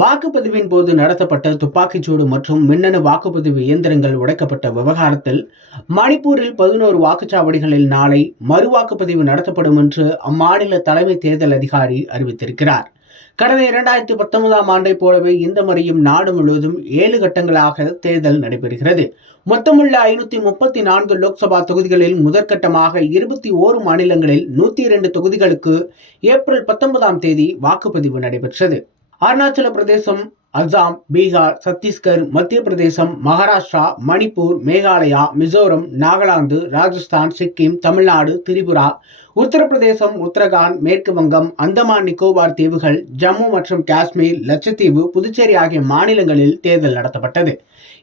வாக்குப்பதிவின் போது நடத்தப்பட்ட துப்பாக்கிச்சூடு மற்றும் மின்னணு வாக்குப்பதிவு இயந்திரங்கள் உடைக்கப்பட்ட விவகாரத்தில் மணிப்பூரில் 11 வாக்குச்சாவடிகளில் நாளை மறு வாக்குப்பதிவு நடத்தப்படும் என்று அம்மாநில தலைமை தேர்தல் அதிகாரி அறிவித்திருக்கிறார். கடந்த 2019ஆம் ஆண்டை போலவே இந்த முறையும் நாடு முழுவதும் 7 கட்டங்களாக தேர்தல் நடைபெறுகிறது. மொத்தமுள்ள 534 லோக்சபா தொகுதிகளில் முதற்கட்டமாக 21 மாநிலங்களில் 102 தொகுதிகளுக்கு ஏப்ரல் 19ஆம் தேதி வாக்குப்பதிவு நடைபெற்றது. அருணாச்சல பிரதேசம், அஸ்ஸாம், பீகார், சத்தீஸ்கர், மத்திய பிரதேசம், மகாராஷ்டிரா, மணிப்பூர், மேகாலயா, மிசோரம், நாகாலாந்து, ராஜஸ்தான், சிக்கிம், தமிழ்நாடு, திரிபுரா, உத்தரப்பிரதேசம், உத்தரகாண்ட், மேற்கு வங்கம், அந்தமான் நிக்கோபார் தீவுகள், ஜம்மு மற்றும் காஷ்மீர், லட்சத்தீவு, புதுச்சேரி ஆகிய மாநிலங்களில் தேர்தல் நடத்தப்பட்டது.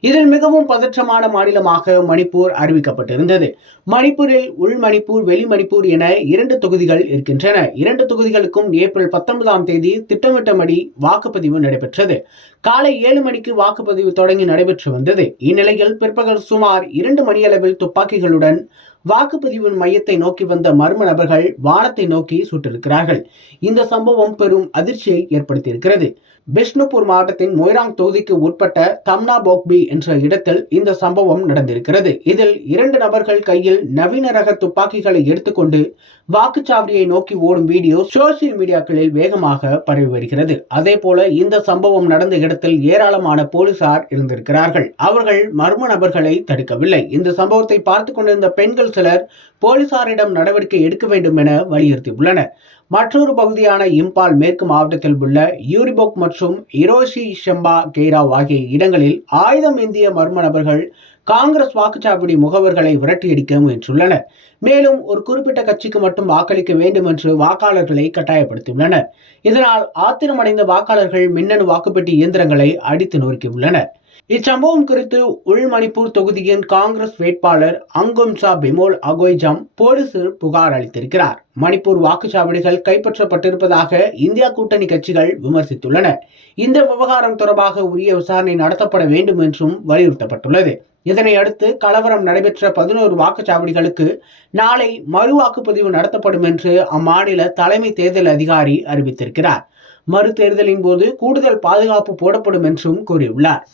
இதில் மிகவும் பதற்றமான மாநிலமாக மணிப்பூர் அறிவிக்கப்பட்டிருந்தது. மணிப்பூரில் உள் மணிப்பூர், வெளி மணிப்பூர் என 2 தொகுதிகள் இருக்கின்றன. 2 தொகுதிகளுக்கும் ஏப்ரல் 19ஆம் தேதி திட்டமிட்டபடி வாக்குப்பதிவு நடைபெற்றது. காலை 7 மணிக்கு வாக்குப்பதிவு தொடங்கி நடைபெற்று வந்தது. இந்நிலையில் பிற்பகல் சுமார் 2 மணியளவில் துப்பாக்கிகளுடன் வாக்குப்பதிவு மையத்தை நோக்கி வந்த மர்ம நபர்கள் வானத்தை நோக்கி சுட்டிருக்கிறார்கள். இந்த சம்பவம் பெரும் அதிர்ச்சியை ஏற்படுத்தியிருக்கிறது. பிஷ்ணுபூர் மாவட்டத்தின் மொய்ராங் தொகுதிக்கு உட்பட்ட தம்னா போக்பி என்ற இடத்தில் இந்த சம்பவம் நடந்திருக்கிறது. இதில் 2 நபர்கள் கையில் நவீன ரக துப்பாக்கிகளை எடுத்துக்கொண்டு வாக்குச்சாவடியை நோக்கி ஓடும் வீடியோ சோசியல் மீடியாக்களில் வேகமாக பரவி வருகிறது. அதே போல இந்த சம்பவம் நடந்த இடத்தில் ஏராளமான போலீசார் இருந்திருக்கிறார்கள். அவர்கள் மர்ம நபர்களை தடுக்கவில்லை. இந்த சம்பவத்தை பார்த்துக் கொண்டிருந்த பெண்கள் சிலர் போலீசாரிடம் நடவடிக்கை எடுக்க வேண்டும் என வலியுறுத்தியுள்ளனர். மற்றொரு பகுதியான இம்பால் மேற்கு மாவட்டத்தில் உள்ள யூரிபோக் மற்றும் இரோஷி ஷெம்பா கெய்ராவ் ஆகிய இடங்களில் ஆயுதம் ஏந்திய மர்ம நபர்கள் காங்கிரஸ் வாக்குச்சாவடி முகவர்களை விரட்டியடிக்க முயன்றுள்ளனர். மேலும் ஒரு குறிப்பிட்ட கட்சிக்கு மட்டும் வாக்களிக்க வேண்டும் என்று வாக்காளர்களை கட்டாயப்படுத்தியுள்ளனர். இதனால் ஆத்திரமடைந்த வாக்காளர்கள் மின்னணு வாக்குப்பெட்டி இயந்திரங்களை அடித்து நொறுக்கியுள்ளனர். இச்சம்பவம் குறித்து உள் மணிப்பூர் தொகுதியின் காங்கிரஸ் வேட்பாளர் அங்கும்சா பெமோல் அகோய்ஜம் போலீசில் புகார் அளித்திருக்கிறார். மணிப்பூர் வாக்குச்சாவடிகள் கைப்பற்றப்பட்டிருப்பதாக இந்தியா கூட்டணி கட்சிகள் விமர்சித்துள்ளன. இந்த விவகாரம் தொடர்பாக உரிய விசாரணை நடத்தப்பட வேண்டும் என்றும் வலியுறுத்தப்பட்டுள்ளது. இதனை அடுத்து கலவரம் நடைபெற்ற 11 வாக்குச்சாவடிகளுக்கு நாளை மறு வாக்குப்பதிவு நடத்தப்படும் என்று அம்மாநில தலைமை தேர்தல் அதிகாரி அறிவித்திருக்கிறார். மறு தேர்தலின் போது கூடுதல் பாதுகாப்பு போடப்படும் என்றும் கூறியுள்ளார்.